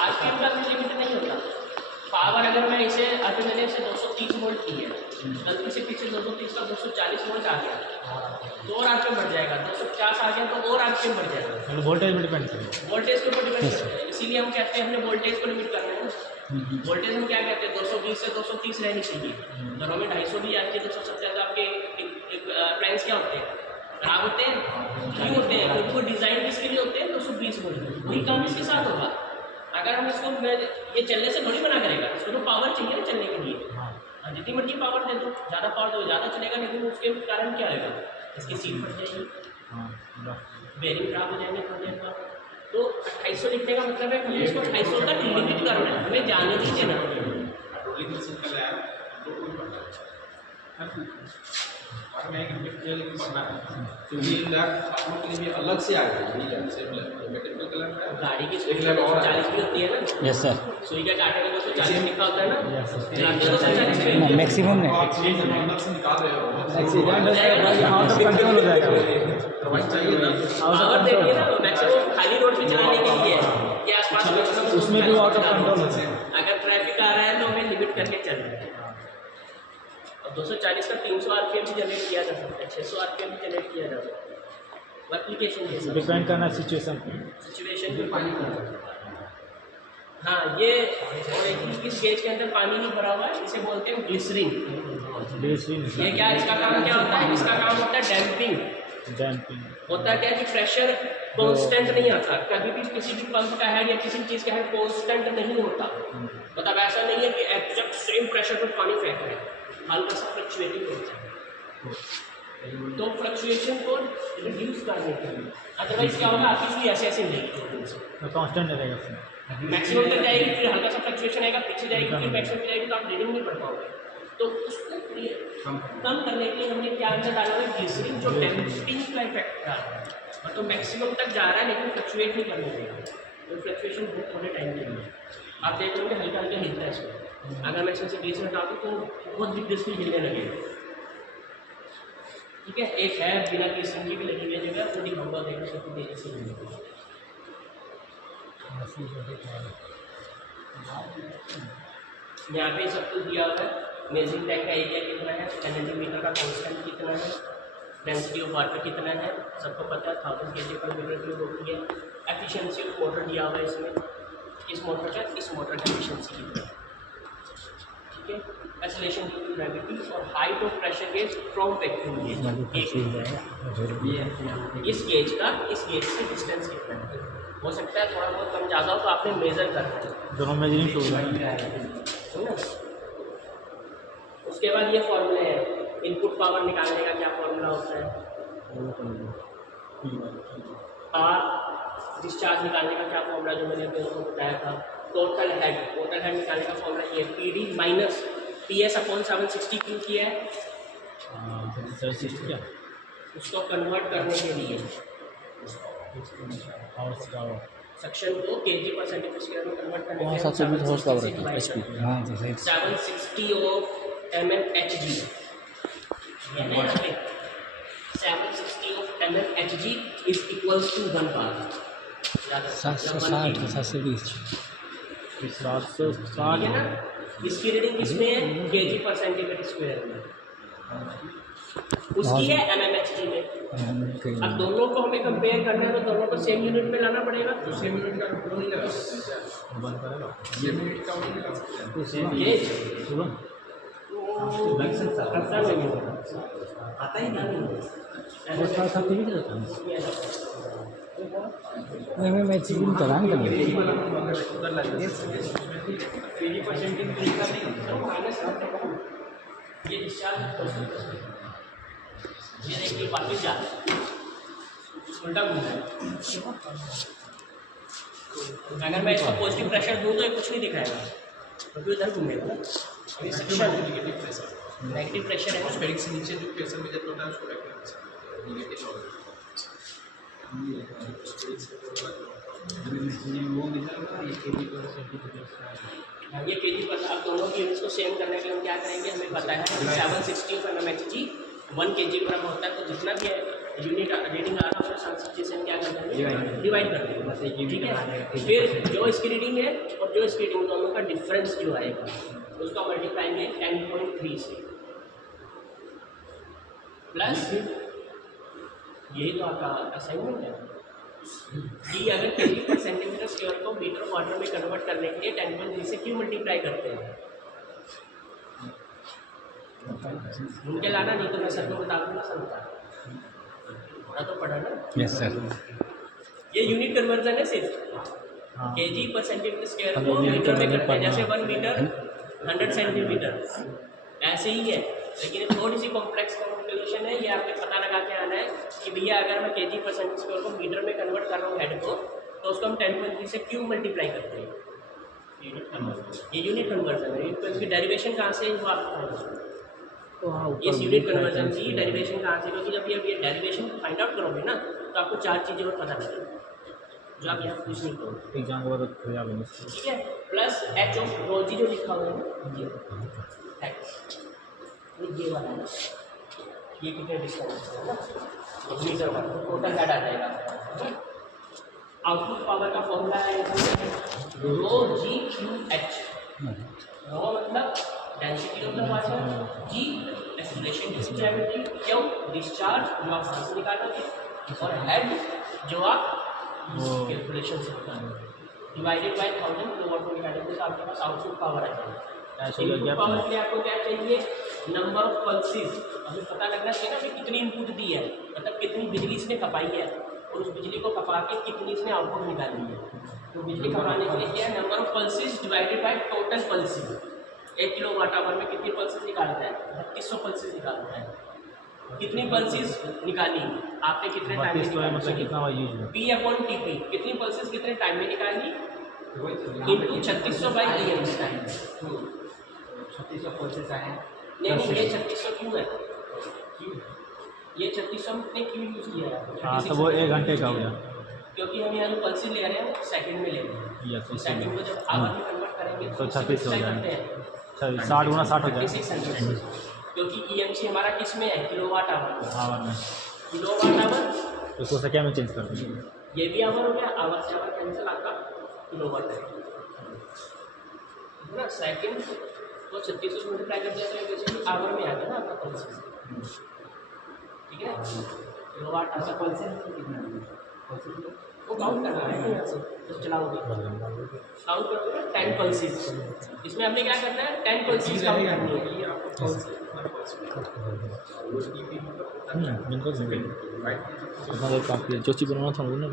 RPM का भी limit नहीं होता। पावर अगर मैं इसे अभी मैंने इसे 230 वोल्ट की है, गलती से पीछे 230 का 240 वोल्ट आ गया तो और आरपीएम बढ़ जाएगा, 250 आ गया तो और आरपीएम बढ़ जाएगा। वोल्टेज में डिपेंड करेगा, वोल्टेज के ऊपर डिपेंड करता है, इसीलिए हम कहते हैं हमने वोल्टेज को लिमिट करना है ना। वोल्टेज हम क्या कहते हैं 220 से 230 रहनी चाहिए। घरों में 250 भी आती है 270, तो आपके अप्लायंस क्या होते हैं, खराब होते हैं, क्यों होते हैं, क्योंकि वो डिज़ाइन किसके लिए होते हैं 220 वोल्ट। वही काम इसके साथ होगा। अगर हम इसको ये चलने से थोड़ी मना करेगा, इसको तो पावर चाहिए ना चलने के लिए। जितनी मर्जी पावर दे दो, ज़्यादा पावर दो ज़्यादा चलेगा, लेकिन उसके कारण क्या होगा, इसकी सीट फट जाएगी, बेरिंग खराब हो जाएंगे थोड़ी देर बाद। तो 2800 लिखने का मतलब है हमें इसको 2800 तक लिमिट करना है, हमें जाने दीजिए ना। अलग से आ गई गाड़ी की सुई 240 भी होती है ना। यस सर, सुई का काटे में 240 लिखा होता है ना। मैक्सिमम नहीं, एक्सीडेंट आउट ऑफ कंट्रोल हो जाएगा। पावर देनी है ना, मैक्सिमम खाली रोड पे चलाने के लिए है कि आसपास उसमें भी आउट ऑफ कंट्रोल होता है। अगर ट्रैफिक आ रहा है तो हमें लिमिट करके चलना है। और 240 का 300 आरपीएम भी जनरेट किया जा सकता है, 600 आरपीएम भी जनरेट किया जा सकता है। एप्लीकेशन डिपेंड करना सिचुएशन पे पानी भरा। हाँ, ये और इस गेज के अंदर पानी नहीं भरा हुआ है, इसे बोलते हैं ग्लिसरीन। ये क्या, इसका काम क्या होता है, इसका काम होता है डैम्पिंग। होता क्या है कि प्रेशर कांस्टेंट नहीं आता, कभी भी किसी भी पंप का हेड या किसी चीज़ का हेड कांस्टेंट नहीं होता। मतलब ऐसा नहीं है कि एग्जैक्ट सेम प्रेशर पर पानी फेंक रहे हैं, हल्का सा फ्लक्चुएटिंग होता है। तो फ्लक्चुएशन को रिड्यूस करने के लिए, अदरवाइज क्या होगा, आपकी सुई ऐसे ऐसे नहीं कांस्टेंट रहेगा, मैक्सिमम तक जाएगी, फिर हल्का सा फ्लक्चुएशन आएगा, पीछे जाएगी, फिर मैक्सिमम पे जाएगी, तो आप रीडिंग नहीं पढ़ पाओगे। तो उसको कम करने के लिए हमने क्या अंदर डाला है, ग्लिसरीन, जो डैम्पिंग का इफेक्ट डाल रहा है। तो मैक्सिमम तक जा रहा है लेकिन फ्लक्चुएट नहीं करने देगा, तो फ्लक्चुएशन बहुत थोड़े टाइम के लिए आप देख रहे हो हल्का हल्का हिलता है इसमें। अगर मैं इसमें से ग्लिसरीन हटा दूँ तो बहुत दिग्गजली हिलने लगेगा। ठीक है, एक है बिना ग्लिसरीन की भी लगी हुई जगह, वो दिखाऊंगा, देखो सब तेजी से यहाँ पे सब कुछ दिया हुआ है। मेजरिंग टैंक का एरिया कितना है, एनर्जी मीटर का कांस्टेंट कितना है, डेंसिटी ऑफ वाटर कितना है, सबको पता है, 1000 kg पर मीटर क्यूब होती है। एफिशिएंसी ऑफ मोटर दिया हुआ है इसमें, इस मोटर का एफिशिएंसी कितना है। ठीक है, एक्सेलरेशन ड्यू टू ग्रेविटी और height of pressure gauge from vacuum gauge. इस गेज से डिस्टेंस कितना है, हो सकता है थोड़ा बहुत कम ज़्यादा हो, तो आपने मेजर करना है, दोनों मेजरिंग टूल है। उसके बाद ये फॉर्मूले हैं, इनपुट पावर निकालने का क्या फॉर्मूला होता है, और डिस्चार्ज निकालने का क्या फॉर्मूला जो मैंने अभी आपको बताया था। टोटल हेड निकालने का फॉर्मूला ये PD माइनस PS अपॉन 760 क्यों किया है, उसको कन्वर्ट करने के लिए सेक्शन को kg पर सेंटीमीटर स्क्वायर में कन्वर्ट करने के लिए 760 of mmHg, 760 of mmHg is equals to 1 bar। 760 है ना, इसकी रीडिंग किसमें है, kg पर सेंटीमीटर स्क्वायर में, उसकी है mmHg में। अब दोनों को हमें कंपेयर करना है, तो दोनों को सेम यूनिट में लाना पड़ेगा। तो सेम यूनिट का नहीं लगा, सेम यूनिट का नहीं लगा आता ही नहीं मैं चीज़ करान कर ये डिस्चार्ज ये देखिए वापस जा उल्टा घूमना है। अगर मैं इसको पॉजिटिव प्रेशर दूँ तो ये कुछ नहीं दिखाएगा, क्योंकि उधर घूमेगा ना। नेगेटिव प्रेशर है, स्पेरिक से नीचे जो प्रेशर मेजर होता है उसको नेगेटिव होगा। ये kg पर, अब दोनों की यूनिट्स को सेम करने के लिए हम क्या करेंगे, हमें पता है 760 ऑफ mmHg 1 kg पर होता है, तो जितना भी यूनिट रीडिंग आ रहा है 760 से हम क्या कर देंगे डिवाइड कर देंगे बस, ठीक है। फिर जो इसकी रीडिंग है और जो इसकी रीडिंग दोनों का डिफरेंस जो आएगा उसका मल्टीप्लाइंग 10.3 से, प्लस यही तो आपका असाइनमेंट है कि अगर केजी पर सेंटीमीटर स्क्वायर को मीटर वाटर में कन्वर्ट करने के लिए 10.3 से क्यों मल्टीप्लाई करते हैं। उनके लाना नहीं तो मैं सर को बता दूंगा, सर बता थोड़ा तो पढ़ा ना। Yes sir. ये यूनिट कन्वर्जन है सिर्फ, हाँ केजी पर सेंटीमीटर स्क्वायर हम को unit मीटर में conversion करते हैं, जैसे पढ़ना। 1 मीटर 100 सेंटीमीटर ऐसे ही है, लेकिन ये थोड़ी सी कॉम्प्लेक्स कैलकुलेशन है। ये आपको पता लगा के आना है कि भैया अगर मैं केजी पर सेंटीमीटर स्क्वायर को मीटर में कन्वर्ट कर रहा हूँ हेड को, तो उसको हम 10.3 से क्यों मल्टीप्लाई करते हैं। ये यूनिट कन्वर्जन है। इसकी डेरिवेशन कहाँ से है वो आपको तो हाँ इस यूनिट कन्वर्जन की डेरिवेशन कहाँ से, क्योंकि जब ये डेरिवेशन फाइंड आउट करोगे ना तो आपको 4 चीज़ें और पता लगेगी जो आप यहाँ कुछ नहीं करोगे, एग्जाम के बाद फिर आप ठीक है। प्लस एच ऑफ रोजी जो लिखा हुआ है ये वाला है, ये कितने डिस्टेंस है ना मीटर का टोटल हेड आ जाएगा। आउटपुट पावर का फॉर्मूला है रो जी क्यू एच। रो मतलब density of the water, g acceleration की ग्रेविटी, क्यू डिस्चार्ज जो आप वहाँ से निकालोगे, और हेड जो आप कैलकुलेशन से निकालोगे, डिवाइडेड बाय 1000 किलोवाट को निकालेंगे तो आपके पास आउटपुट पावर आ जाएगा। इनपुट पावर के लिए आपको क्या चाहिए, नंबर ऑफ पल्सेस। हमें पता लगना चाहिए ना कि कितनी इनपुट दी है, मतलब कितनी बिजली इसने खपाई है और उस बिजली को खपा के कितनी इसने आउटपुट निकाली है। तो बिजली खपाने के लिए क्या है, number of pulses divided by total pulses. 1 kilowatt hour में कितनी पल्सेस निकालता है, 3200 पल्सेस निकालता है। कितनी पल्सेस निकाली आपने, कितने टाइम में निकाली, मतलब कितना यूज है P/TP कितनी पल्सेस कितने टाइम में निकाली into 3600 by EM time. 3600 pulses आए हैं। नहीं ये 3600 क्यों है, ये 3600 ने क्यों यूज़ किया है। हाँ तो वो 1 घंटे का हो गया, क्योंकि हम यहाँ पल्सेस ले रहे हैं सेकंड में ले रहे हैं, यस तो सेकंड को जब आवर में कन्वर्ट करेंगे तो 36 हो जाएगा। जाएगा 60 गुना 60 हो जाएगा 3600, क्योंकि EMC हमारा किस में है, किलोवाट आवर में। आवर में, किलोवाट आवर उसको सेकेंड में चेंज कर देंगे। ये भी आवर हो गया, आवर से आवर कैंसिल, आपका किलोवाट है ना। सेकंड तो 3600 से मल्टीप्लाई कर दिया तो बेसिकली आवर में आ गया ना आपका पल्सेस, ठीक है। किलोवाट आवर पल्सेस कितना है वो काउंट करना है यहाँ से, तो चलाओगे काउंट करोगे ना 10 पल्सेस। इसमें आपने क्या करना है, 10 पल्सेस काउंट करनी है। ये आपको बिल्कुल काफ़ी जो चीज़ बनाना था वो ना